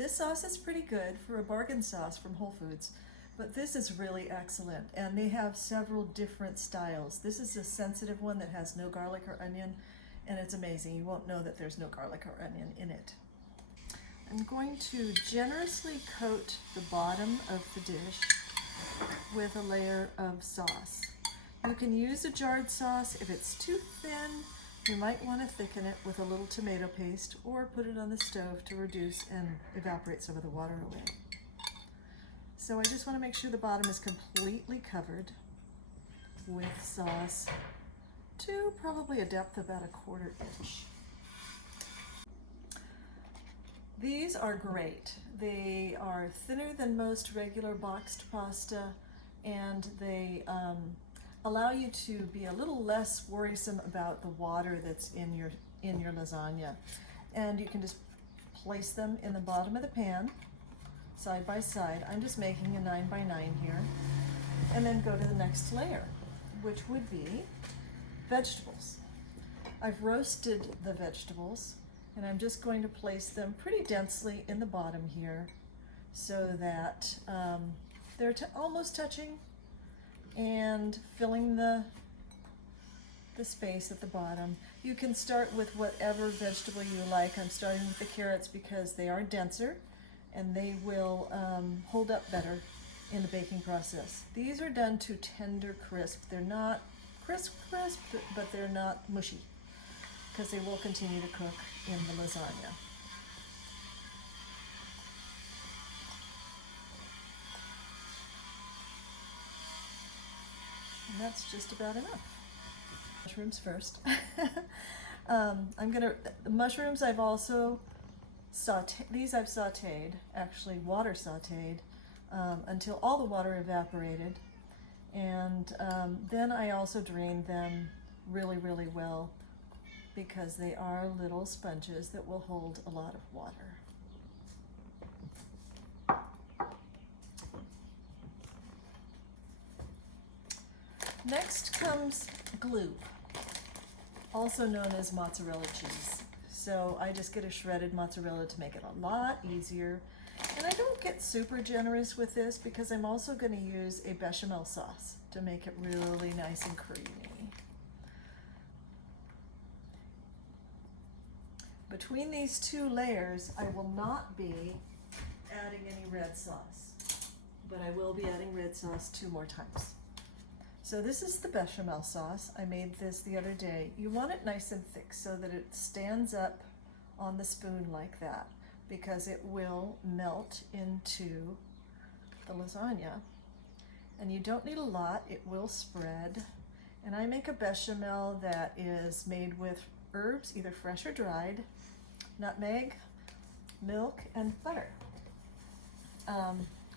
This sauce is pretty good for a bargain sauce from Whole Foods, but this is really excellent, and they have several different styles. This is a sensitive one that has no garlic or onion, and it's amazing. You won't know that there's no garlic or onion in it. I'm going to generously coat the bottom of the dish with a layer of sauce. You can use a jarred sauce. If it's too thin, you might want to thicken it with a little tomato paste or put it on the stove to reduce and evaporate some of the water away. So I just want to make sure the bottom is completely covered with sauce to probably a depth of about 1/4 inch. These are great. They are thinner than most regular boxed pasta, and they allow you to be a little less worrisome about the water that's in your lasagna. And you can just place them in the bottom of the pan, side by side. I'm just making a 9 by 9 here. And then go to the next layer, which would be vegetables. I've roasted the vegetables, and I'm just going to place them pretty densely in the bottom here so that they're almost touching and filling the space at the bottom. You can start with whatever vegetable you like. I'm starting with the carrots because they are denser and they will hold up better in the baking process. These are done to tender crisp. They're not crisp, but they're not mushy because they will continue to cook in the lasagna. And that's just about enough. Mushrooms first. The mushrooms I've also I've sauteed, actually water sauteed, until all the water evaporated. And then I also drained them really, really well because they are little sponges that will hold a lot of water. Next comes glue, also known as mozzarella cheese. So I just get a shredded mozzarella to make it a lot easier. And I don't get super generous with this because I'm also going to use a bechamel sauce to make it really nice and creamy. Between these two layers, I will not be adding any red sauce, but I will be adding red sauce 2 more times. So this is the bechamel sauce. I made this the other day. You want it nice and thick so that it stands up on the spoon like that, because it will melt into the lasagna. And you don't need a lot, it will spread. And I make a bechamel that is made with herbs, either fresh or dried, nutmeg, milk, and butter.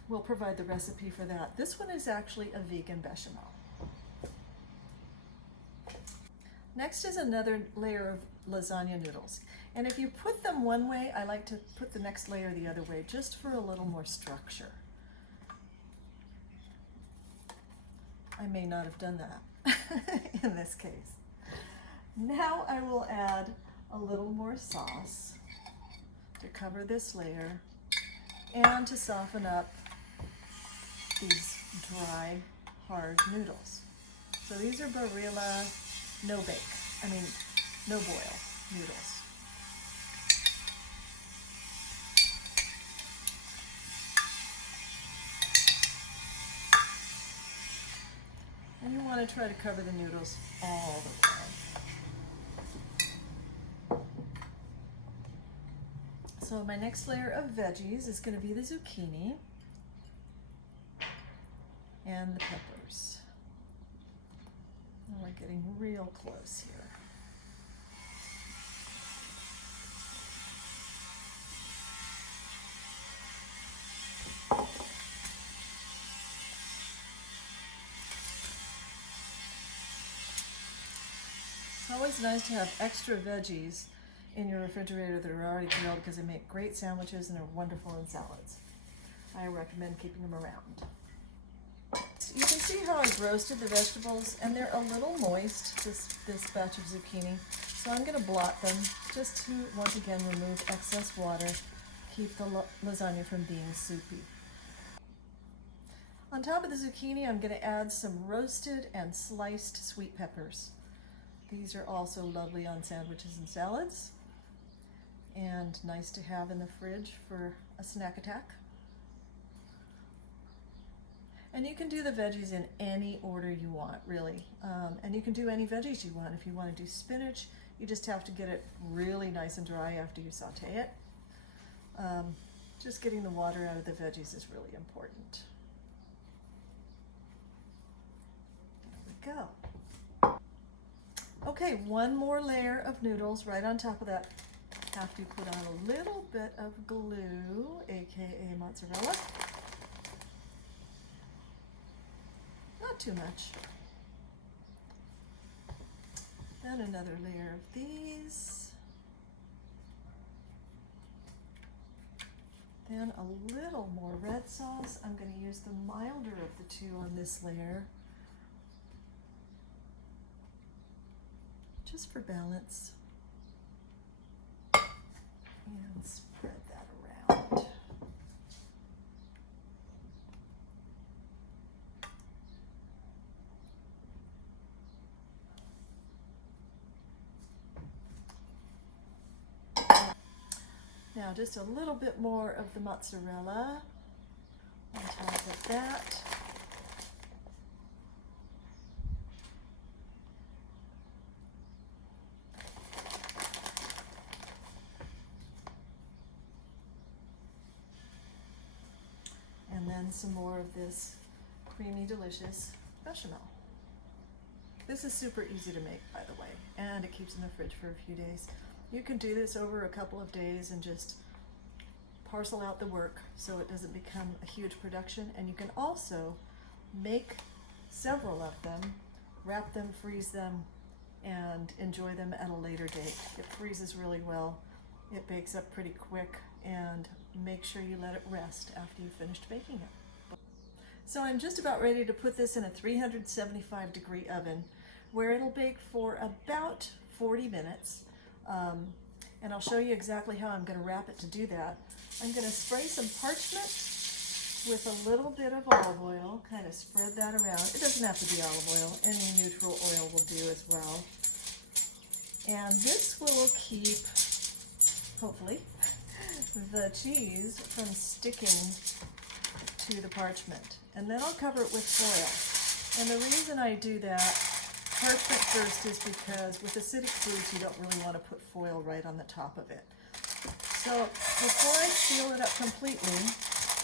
We'll provide the recipe for that. This one is actually a vegan bechamel. Next is another layer of lasagna noodles. And if you put them one way, I like to put the next layer the other way, just for a little more structure. I may not have done that in this case. Now I will add a little more sauce to cover this layer and to soften up these dry, hard noodles. So these are Barilla no boil noodles. And you want to try to cover the noodles all the way. So my next layer of veggies is going to be the zucchini and the peppers. And we're getting real close here. It's always nice to have extra veggies in your refrigerator that are already grilled because they make great sandwiches and are wonderful in salads. I recommend keeping them around. You can see how I've roasted the vegetables, and they're a little moist, this batch of zucchini. So I'm going to blot them just to, once again, remove excess water. keep the lasagna from being soupy. On top of the zucchini, I'm going to add some roasted and sliced sweet peppers. These are also lovely on sandwiches and salads, and nice to have in the fridge for a snack attack. And you can do the veggies in any order you want, really. And you can do any veggies you want. If you want to do spinach, you just have to get it really nice and dry after you saute it. Just getting the water out of the veggies is really important. There we go. Okay, one more layer of noodles right on top of that. Have to put on a little bit of glue, aka mozzarella. Not too much. Then another layer of these. Then a little more red sauce. I'm going to use the milder of the two on this layer, just for balance. And spread that around. Now just a little bit more of the mozzarella on top of that. And then some more of this creamy, delicious bechamel. This is super easy to make, by the way, and it keeps in the fridge for a few days. You can do this over a couple of days and just parcel out the work so it doesn't become a huge production. And you can also make several of them, wrap them, freeze them, and enjoy them at a later date. It freezes really well, it bakes up pretty quick, and make sure you let it rest after you've finished baking it. So I'm just about ready to put this in a 375-degree oven where it'll bake for about 40 minutes. And I'll show you exactly how I'm going to wrap it to do that. I'm going to spray some parchment with a little bit of olive oil, kind of spread that around. It doesn't have to be olive oil, any neutral oil will do as well. And this will keep, hopefully, the cheese from sticking to the parchment. And then I'll cover it with foil. And the reason I do that, parchment first, is because with acidic foods you don't really want to put foil right on the top of it. So before I seal it up completely,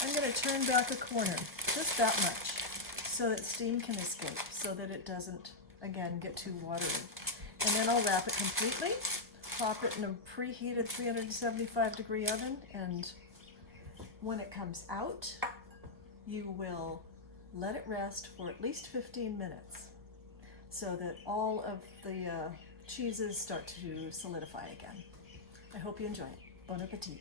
I'm going to turn back a corner, just that much, so that steam can escape, so that it doesn't, again, get too watery. And then I'll wrap it completely, pop it in a preheated 375-degree oven, and when it comes out, you will let it rest for at least 15 minutes so that all of the cheeses start to solidify again. I hope you enjoy it. Bon appetit.